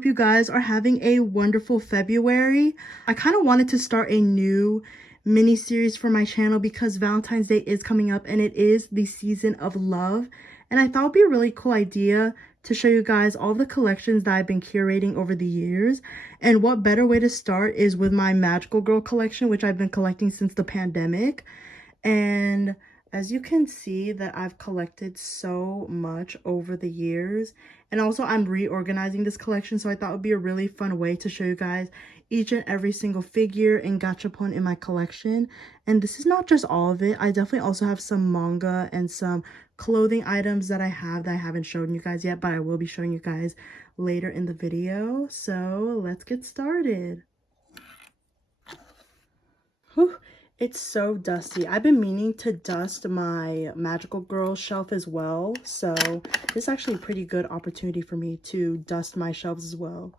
hope you guys are having a wonderful February. I kind of wanted to start a new mini series for my channel because Valentine's Day is coming up and it is the season of love. And I thought it would be a really cool idea to show you guys all the collections that I've been curating over the years. And what better way to start is with my Magical Girl collection, which I've been collecting since the pandemic. And as you can see that I've collected so much over the years, and also I'm reorganizing this collection, so I thought it would be a really fun way to show you guys each and every single figure and gachapon in my collection. And this is not just all of it. I definitely also have some manga and some clothing items that I haven't shown you guys yet, but I will be showing you guys later in the video. So let's get started. Whew. It's so dusty. I've been meaning to dust my Magical Girl shelf as well. So this is actually a pretty good opportunity for me to dust my shelves as well.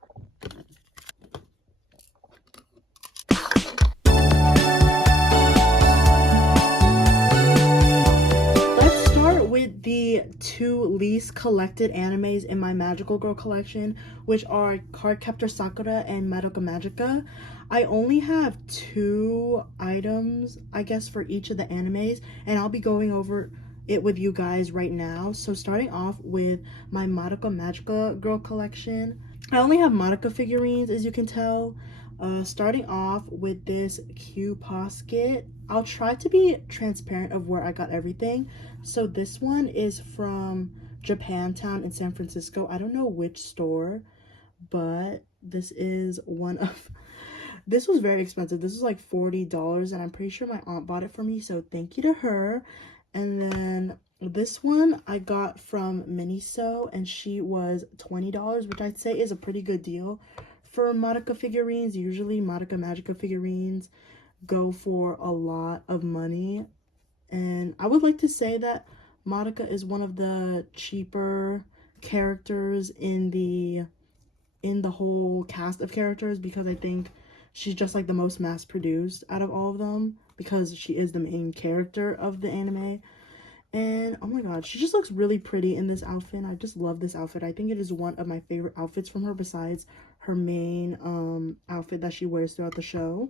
Let's start with the two least collected animes in my Magical Girl collection, which are Cardcaptor Sakura and Madoka Magica. I only have 2 items, I guess, for each of the animes, and I'll be going over it with you guys right now. So starting off with my Madoka Magica Girl collection, I only have Madoka figurines, as you can tell. Starting off with this Q posket, I'll try to be transparent of where I got everything. So this one is from Japantown in San Francisco. I don't know which store, but this is one of... This was very expensive. This was like $40, and I'm pretty sure my aunt bought it for me, so thank you to her. And then this one I got from Miniso, and she was $20, which I'd say is a pretty good deal for Madoka figurines. Usually Madoka Magica figurines go for a lot of money, and I would like to say that Madoka is one of the cheaper characters in the whole cast of characters, because I think she's just like the most mass produced out of all of them, because she is the main character of the anime. And oh my god, she just looks really pretty in this outfit. I just love this outfit. I think it is one of my favorite outfits from her, besides her main outfit that she wears throughout the show.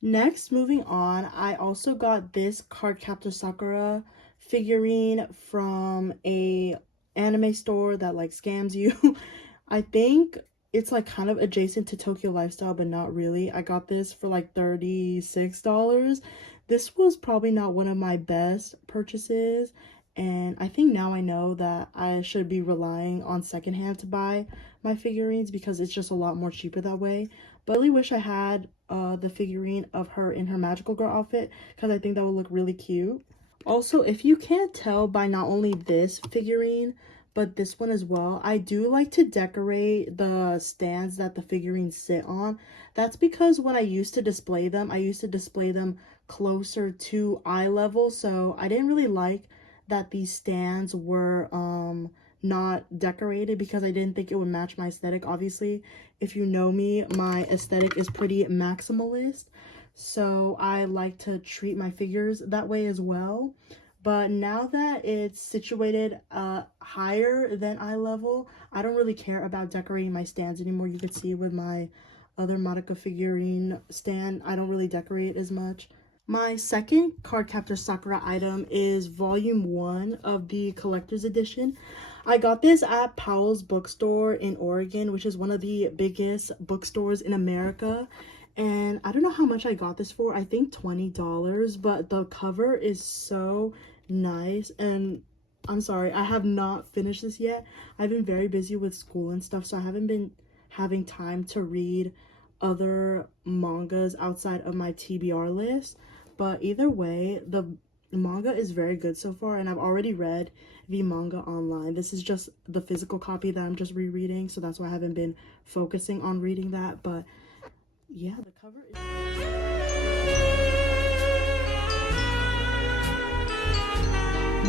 Next, moving on, I also got this Cardcaptor Sakura figurine from a anime store that like scams you. I think it's like kind of adjacent to Tokyo Lifestyle, but not really. I got this for like $36. This was probably not one of my best purchases, and I think now I know that I should be relying on secondhand to buy my figurines because it's just a lot more cheaper that way. But I really wish I had the figurine of her in her Magical Girl outfit, because I think that would look really cute. Also, if you can't tell by not only this figurine, but this one as well, I do like to decorate the stands that the figurines sit on. That's because when I used to display them, I used to display them closer to eye level, so I didn't really like that these stands were not decorated, because I didn't think it would match my aesthetic. Obviously, if you know me, my aesthetic is pretty maximalist, so I like to treat my figures that way as well. But now that it's situated higher than eye level, I don't really care about decorating my stands anymore. You could see with my other Madoka figurine stand, I don't really decorate as much. My second Cardcaptor Sakura item is volume 1 of the collector's edition. I got this at Powell's bookstore in Oregon, which is one of the biggest bookstores in America. And I don't know how much I got this for. I think $20, but the cover is so nice. And I'm sorry, I have not finished this yet. I've been very busy with school and stuff, so I haven't been having time to read other mangas outside of my TBR list. But either way, the manga is very good so far, and I've already read the manga online. This is just the physical copy that I'm just rereading, so that's why I haven't been focusing on reading that. But yeah, the cover is...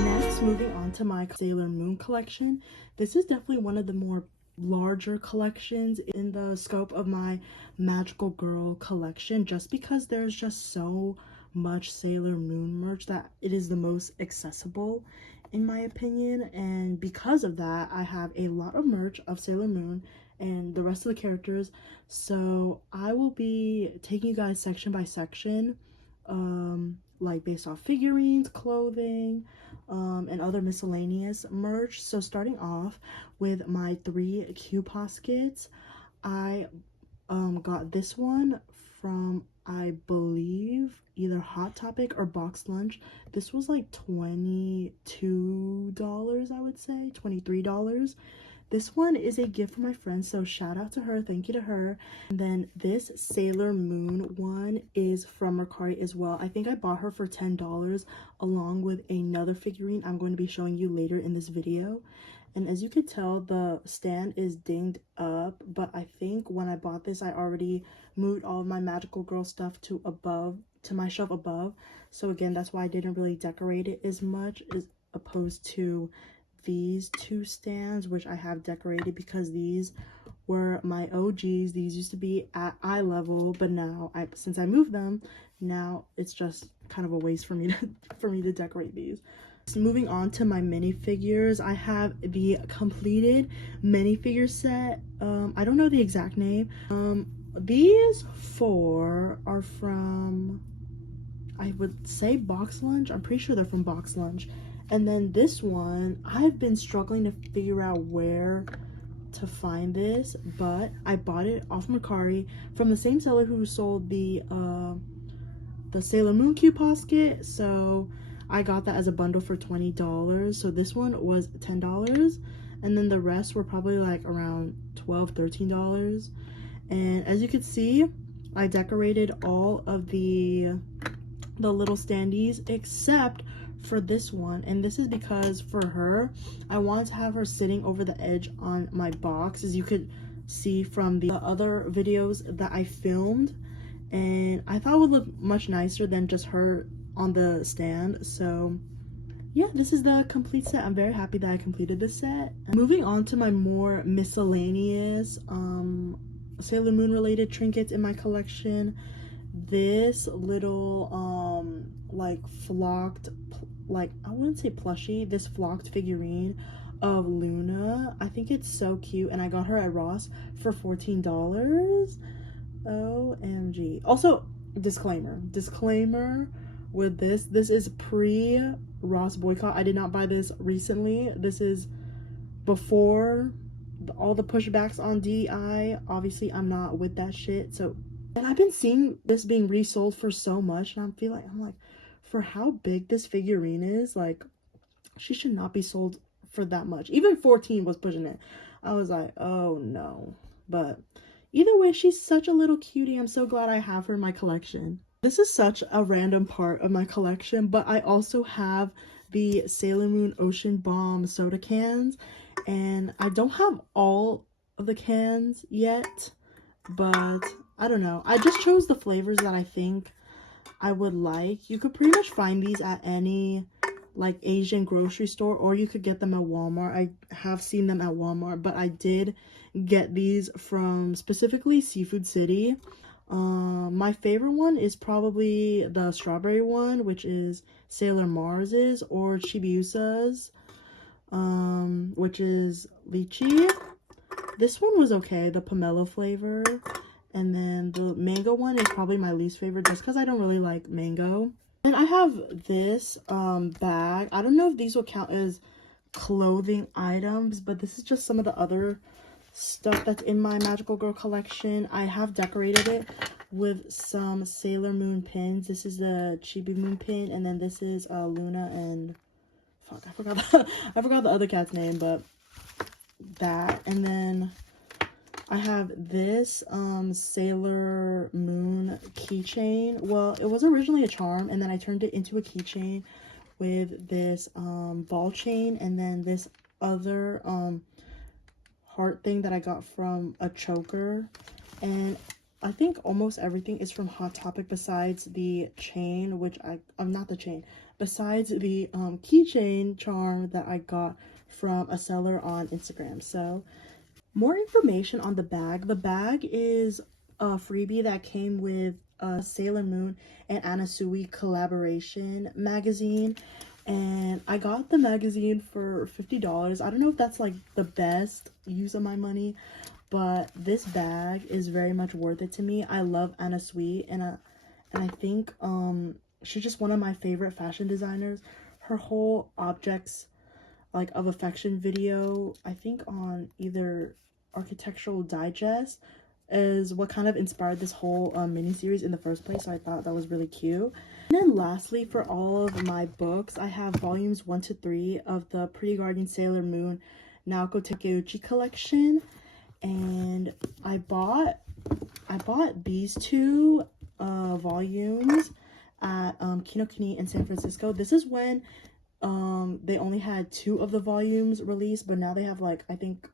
Next, moving on to my Sailor Moon collection. This is definitely one of the more larger collections in the scope of my Magical Girl collection, just because there's just so much Sailor Moon merch that it is the most accessible in my opinion. And because of that, I have a lot of merch of Sailor Moon, and the rest of the characters. So I will be taking you guys section by section, like based off figurines, clothing, and other miscellaneous merch. So starting off with my 3 Q poskets, I got this one from, I believe, either Hot Topic or Box Lunch. This was like $22, I would say, $23. This one is a gift from my friend, so shout out to her, thank you to her. And then this Sailor Moon one is from Mercari as well. I think I bought her for $10 along with another figurine I'm going to be showing you later in this video. And as you can tell, the stand is dinged up, but I think when I bought this, I already moved all of my magical girl stuff to my shelf above. So again, that's why I didn't really decorate it as much as opposed to these 2 stands, which I have decorated because these were my OGs. These used to be at eye level, but now since I moved them, now it's just kind of a waste for me to decorate these. So moving on to my minifigures, I have the completed minifigure set. I don't know the exact name. These 4 are from, I would say, Box Lunch. I'm pretty sure they're from Box Lunch. And then this one, I've been struggling to figure out where to find this, but I bought it off Mercari from the same seller who sold the Sailor Moon Q posket. So I got that as a bundle for $20. So this one was $10, and then the rest were probably like around $12, $13. And as you can see, I decorated all of the little standees except for this one, and this is because for her, I wanted to have her sitting over the edge on my box, as you could see from the other videos that I filmed, and I thought it would look much nicer than just her on the stand. So yeah, this is the complete set. I'm very happy that I completed this set. Moving on to my more miscellaneous Sailor Moon related trinkets in my collection. This little like flocked, like, I wouldn't say plushie, this flocked figurine of Luna. I think it's so cute, and I got her at Ross for $14. OMG. Also, disclaimer with this is pre Ross boycott. I did not buy this recently. This is before all the pushbacks on DI. Obviously, I'm not with that shit. So, and I've been seeing this being resold for so much, and I'm like, for how big this figurine is, like, she should not be sold for that much. Even 14 was pushing it. I was like, oh no. But either way, she's such a little cutie. I'm so glad I have her in my collection. This is such a random part of my collection, but I also have the Sailor Moon Ocean Bomb soda cans, and I don't have all of the cans yet, but I don't know. I just chose the flavors that I think I would like. You could pretty much find these at any like Asian grocery store, or you could get them at Walmart. I have seen them at Walmart, but I did get these from specifically Seafood City. My favorite one is probably the strawberry one, which is Sailor Mars's, or Chibiusa's, which is lychee. This one was okay, the pomelo flavor. And then the mango one is probably my least favorite, just because I don't really like mango. And I have this bag. I don't know if these will count as clothing items, but this is just some of the other stuff that's in my magical girl collection. I have decorated it with some Sailor Moon pins. This is the Chibi Moon pin, and then this is Luna and fuck, I forgot the other cat's name, but that. And then I have this Sailor Moon keychain. Well, it was originally a charm, and then I turned it into a keychain with this ball chain, and then this other heart thing that I got from a choker. And I think almost everything is from Hot Topic besides the chain, which not the chain, besides the keychain charm that I got from a seller on Instagram. So more information on the bag. The bag is a freebie that came with a Sailor Moon and Anasui collaboration magazine, and I got the magazine for $50. I don't know if that's like the best use of my money, but this bag is very much worth it to me. I love Anna Sui, and I think she's just one of my favorite fashion designers. Her whole objects like of affection video, I think on either Architectural Digest, is what kind of inspired this whole mini series in the first place. So I thought that was really cute. And then lastly, for all of my books, I have volumes 1 to 3 of the Pretty Guardian Sailor Moon Naoko Takeuchi collection. And I bought these two volumes at Kinokuni in San Francisco. This is when they only had 2 of the volumes released, but now they have like, I think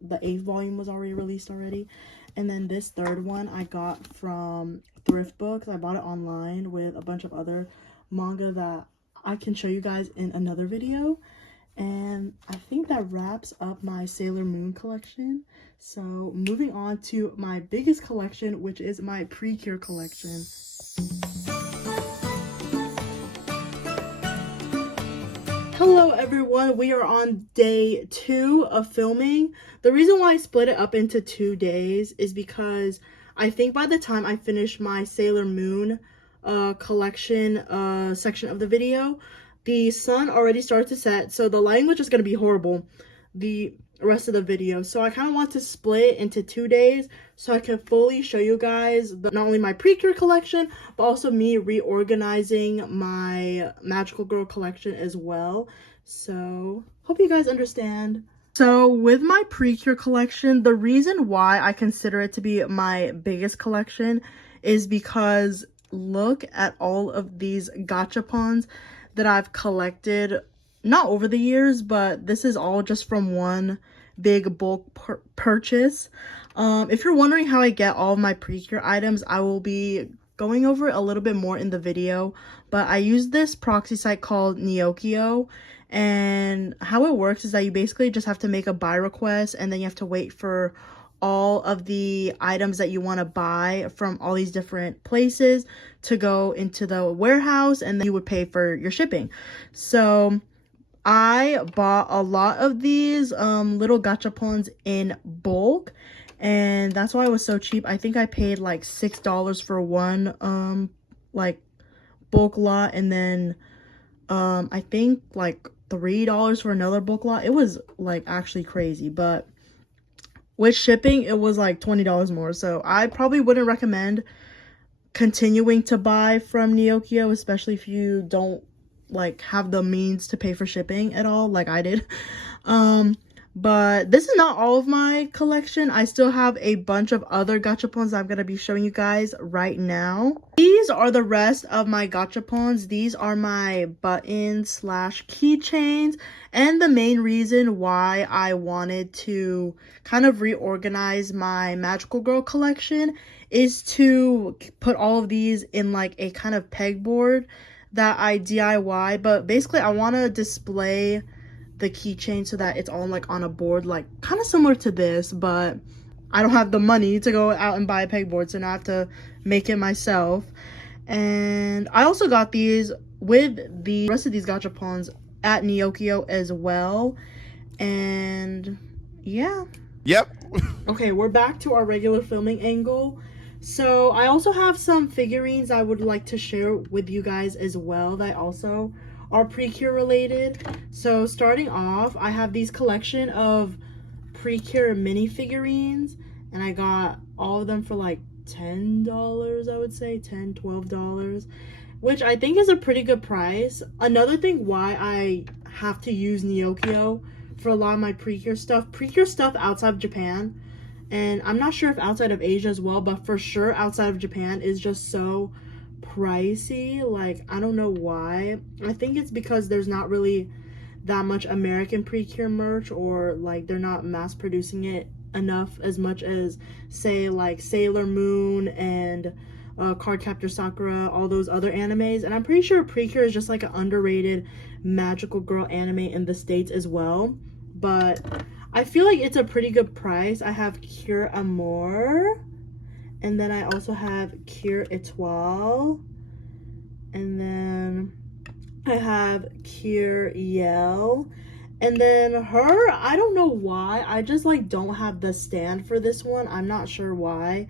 the 8th volume was already released already. And then this 3rd one I got from Thrift Books. I bought it online with a bunch of other manga that I can show you guys in another video. And I think that wraps up my Sailor Moon collection. So moving on to my biggest collection, which is my Precure collection. Hello everyone, we are on day 2 of filming. The reason why I split it up into 2 days is because I think by the time I finish my Sailor Moon collection section of the video, the sun already started to set, so the language is going to be horrible the rest of the video. So I kind of want to split into 2 days so I can fully show you guys not only my Precure collection, but also me reorganizing my Magical Girl collection as well. So hope you guys understand. So with my Precure collection, the reason why I consider it to be my biggest collection is because look at all of these gachapons that I've collected, not over the years, but this is all just from one big bulk purchase. If you're wondering how I get all of my Precure items, I will be going over it a little bit more in the video, but I use this proxy site called Neokio, and how it works is that you basically just have to make a buy request, and then you have to wait for all of the items that you want to buy from all these different places to go into the warehouse, and then you would pay for your shipping. So I bought a lot of these little gachapons in bulk, and that's why it was so cheap. I think I paid like $6 for one like bulk lot, and then I think like $3 for another bulk lot. It was like actually crazy, but with shipping it was like $20 more. So I probably wouldn't recommend continuing to buy from Neokio, especially if you don't like have the means to pay for shipping at all like I did. But this is not all of my collection. I still have a bunch of other gachapons I'm going to be showing you guys right now. These are the rest of my gachapons. These are my buttons slash keychains, and the main reason why I wanted to kind of reorganize my Magical Girl collection is to put all of these in like a kind of pegboard that I DIY, but basically I want to display the keychain so that it's all like on a board, like kind of similar to this, but I don't have the money to go out and buy a pegboard, so now I have to make it myself. And I also got these with the rest of these gachapons at Neokio as well. And yeah. Yep. Okay, we're back to our regular filming angle. So I also have some figurines I would like to share with you guys as well that also are Precure related. So starting off, I have these collection of Precure mini figurines, and I got all of them for like $10, I would say $10-12, which I think is a pretty good price. Another thing why I have to use Neokio for a lot of my Precure stuff outside of Japan, and I'm not sure if outside of Asia as well, but for sure outside of Japan is just so pricey. Like, I don't know why. I think it's because there's not really that much American Precure merch, or like they're not mass producing it enough as much as say like Sailor Moon and Cardcaptor Sakura, all those other animes. And I'm pretty sure Precure is just like an underrated magical girl anime in the States as well, but I feel like it's a pretty good price. I have Cure Amour, and then I also have Cure Etoile, and then I have Cure Yell, And then her, I don't know why. I just like don't have the stand for this one. I'm not sure why.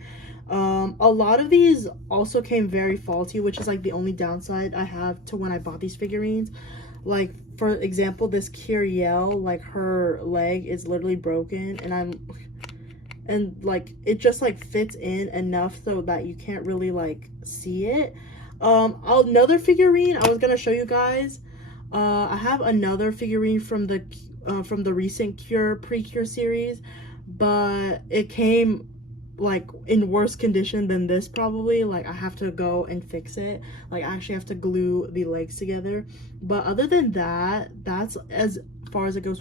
A lot of these also came very faulty, which is like the only downside I have to when I bought these figurines. Like, for example, this Kyrielle, like her leg is literally broken, and like it just like fits in enough so that you can't really like see it. Another figurine I was gonna show you guys. I have another figurine from the recent precure series, but it came like in worse condition than this probably. Like, I have to go and fix it. Like, I actually have to glue the legs together. But other than that, that's as far as it goes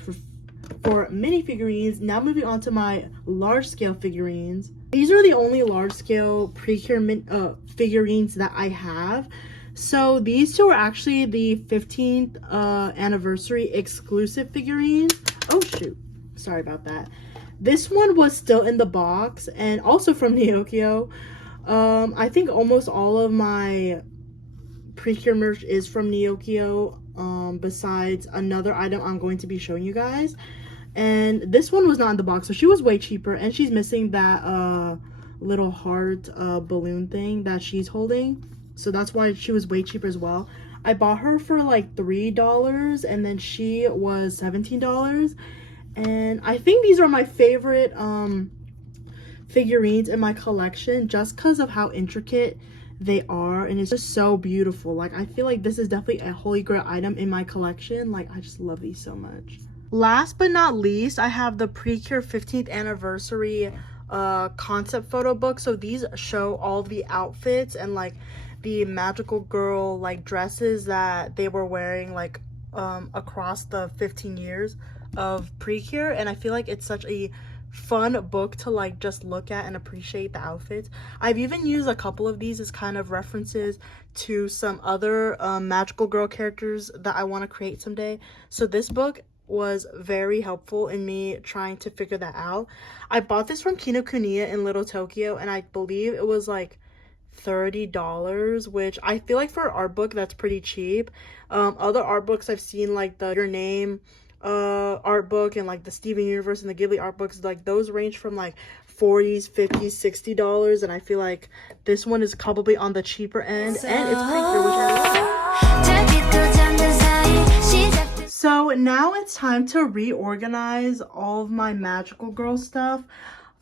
for mini figurines. Now moving on to my large scale figurines. These are the only large scale precure figurines that I have. So these two are actually the 15th anniversary exclusive figurines. Oh shoot, sorry about that. This one was still in the box and also from Neokyo. I think almost all of my precure merch is from Neokyo, besides another item I'm going to be showing you guys. And this one was not in the box, so she was way cheaper, and she's missing that little heart balloon thing that she's holding. So that's why she was way cheaper as well. I bought her for like $3, and then she was $17. And I think these are my favorite figurines in my collection just because of how intricate they are, and it's just so beautiful. Like, I feel like this is definitely a holy grail item in my collection. Like, I just love these so much. Last but not least, I have the Precure 15th anniversary concept photo book. So these show all the outfits and like the magical girl like dresses that they were wearing like across the 15 years of Precure, and I feel like it's such a fun book to like just look at and appreciate the outfits. I've even used a couple of these as kind of references to some other magical girl characters that I want to create someday. So this book was very helpful in me trying to figure that out. I bought this from Kinokuniya in Little Tokyo, and I believe it was like $30, which I feel like for an art book that's pretty cheap. Other art books I've seen, like the Your Name art book and like the Steven Universe and the Ghibli art books, like those range from like $40s, $50s, $60, and I feel like this one is probably on the cheaper end, and it's Precure, which I love. So now it's time to reorganize all of my magical girl stuff.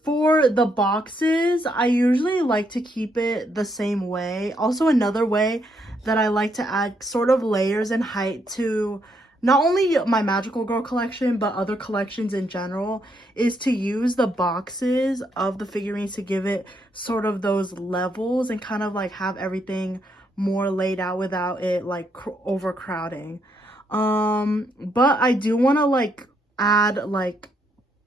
For the boxes, I usually like to keep it the same way. Also, another way that I like to add sort of layers and height to not only my magical girl collection but other collections in general is to use the boxes of the figurines to give it sort of those levels and kind of like have everything more laid out without it like overcrowding. But I do want to like add like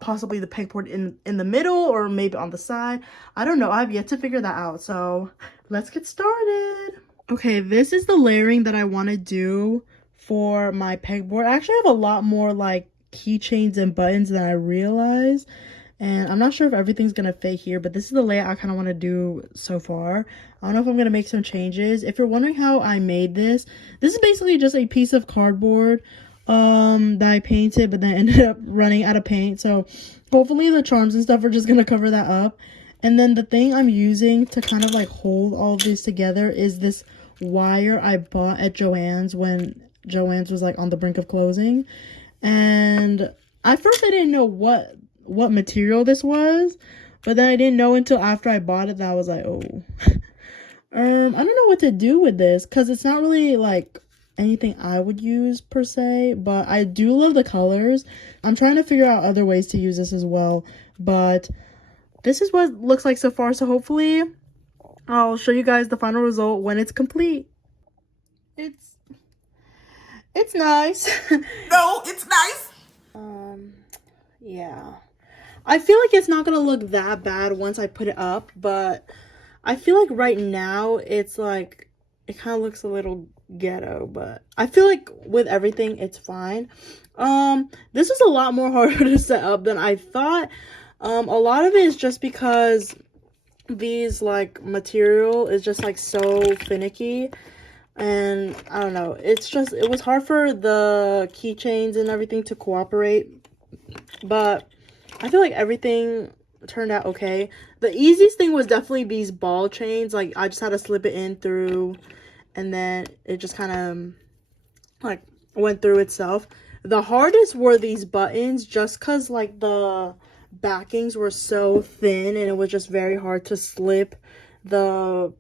possibly the pegboard in the middle or maybe on the side. I don't know, I've yet to figure that out, so let's get started. Okay, this is the layering that I want to do for my pegboard. I actually have a lot more like keychains and buttons than I realized, and I'm not sure if everything's gonna fit here, but this is the layout I kind of want to do so far. I don't know if I'm gonna make some changes. If you're wondering how I made this is basically just a piece of cardboard that I painted but then ended up running out of paint, so hopefully the charms and stuff are just gonna cover that up. And then the thing I'm using to kind of like hold all of this together is this wire I bought at Joann's when Joann's was like on the brink of closing, and at first I didn't know what material this was, but then I didn't know until after I bought it that I was like, oh I don't know what to do with this because it's not really like anything I would use per se, but I do love the colors. I'm trying to figure out other ways to use this as well, but this is what it looks like so far, so hopefully I'll show you guys the final result when it's complete. It's nice. No, it's nice. Yeah, I feel like it's not gonna look that bad once I put it up, but I feel like right now it's like it kind of looks a little ghetto, but I feel like with everything it's fine. This is a lot more harder to set up than I thought. A lot of it is just because these like material is just like so finicky. And I don't know, it was hard for the keychains and everything to cooperate, but I feel like everything turned out okay. The easiest thing was definitely these ball chains. Like, I just had to slip it in through, and then it just kind of like went through itself. The hardest were these buttons, just because like the backings were so thin and it was just very hard to slip the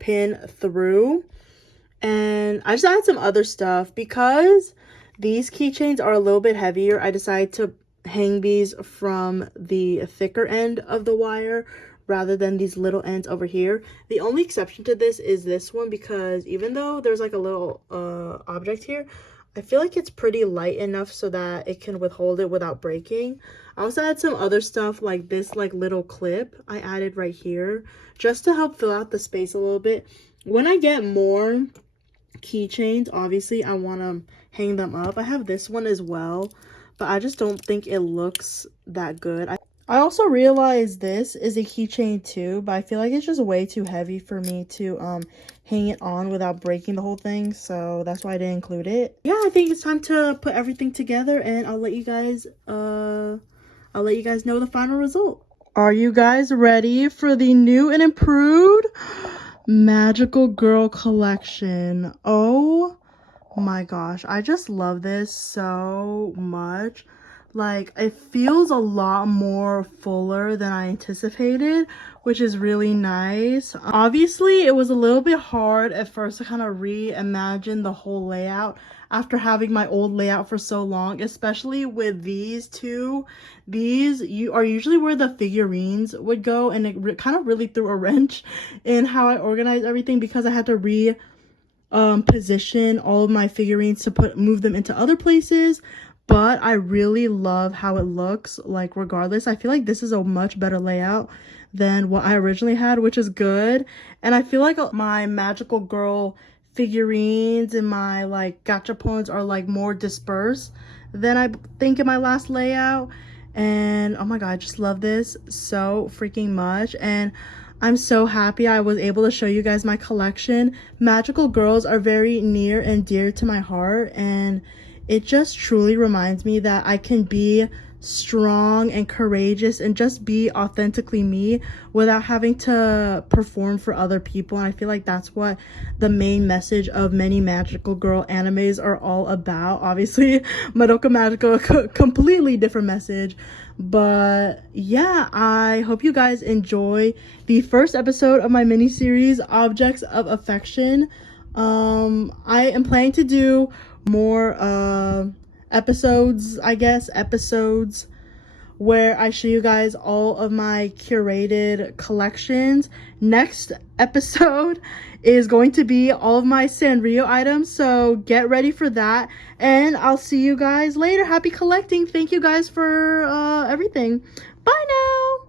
pin through. And I just added some other stuff because these keychains are a little bit heavier. I decided to hang these from the thicker end of the wire rather than these little ends over here. The only exception to this is this one, because even though there's like a little object here, I feel like it's pretty light enough so that it can withhold it without breaking. I also added some other stuff like this like little clip I added right here just to help fill out the space a little bit. When I get more keychains, obviously I want to hang them up. I have this one as well, but I just don't think it looks that good. I also realized this is a keychain too, but I feel like it's just way too heavy for me to hang it on without breaking the whole thing, so that's why I didn't include it. Yeah, I think it's time to put everything together, and I'll let you guys know the final result. Are you guys ready for the new and improved Magical Girl collection? Oh my gosh, I just love this so much. Like, it feels a lot more fuller than I anticipated, which is really nice. Obviously, it was a little bit hard at first to kind of reimagine the whole layout after having my old layout for so long, especially with these two. These are usually where the figurines would go, and it kind of really threw a wrench in how I organized everything because I had to position all of my figurines to move them into other places. But I really love how it looks. Like, regardless, I feel like this is a much better layout than what I originally had, which is good. And I feel like my Magical Girl figurines and my like gachapons are like more dispersed than I think in my last layout. And oh my god, I just love this so freaking much. And I'm so happy I was able to show you guys my collection. Magical girls are very near and dear to my heart, and it just truly reminds me that I can be strong and courageous and just be authentically me without having to perform for other people. And I feel like that's what the main message of many magical girl animes are all about. Obviously, Madoka Magica, completely different message. But yeah, I hope you guys enjoy the first episode of my mini series, Objects of Affection. I am planning to do more episodes where I show you guys all of my curated collections. Next episode is going to be all of my Sanrio items, so get ready for that, and I'll see you guys later. Happy collecting. Thank you guys for everything. Bye now.